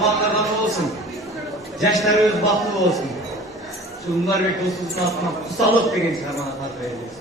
zamanlardan olsun. Yaşlarımız batlı olsun. Şunlar ve dostlukla atmak, kusallık bir gençler bana tatlı ediyorsun.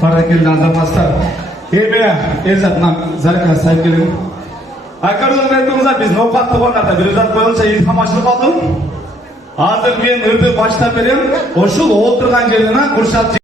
Paralelden bastar. Ebe, ezatdan zarka saykelim. Akardan aytdığımızda biz nokatlı konularda bir zat boyunca ilhamashlik aldım. Hazır men ırdı başta berem. Oşul oturgan жерден Куршат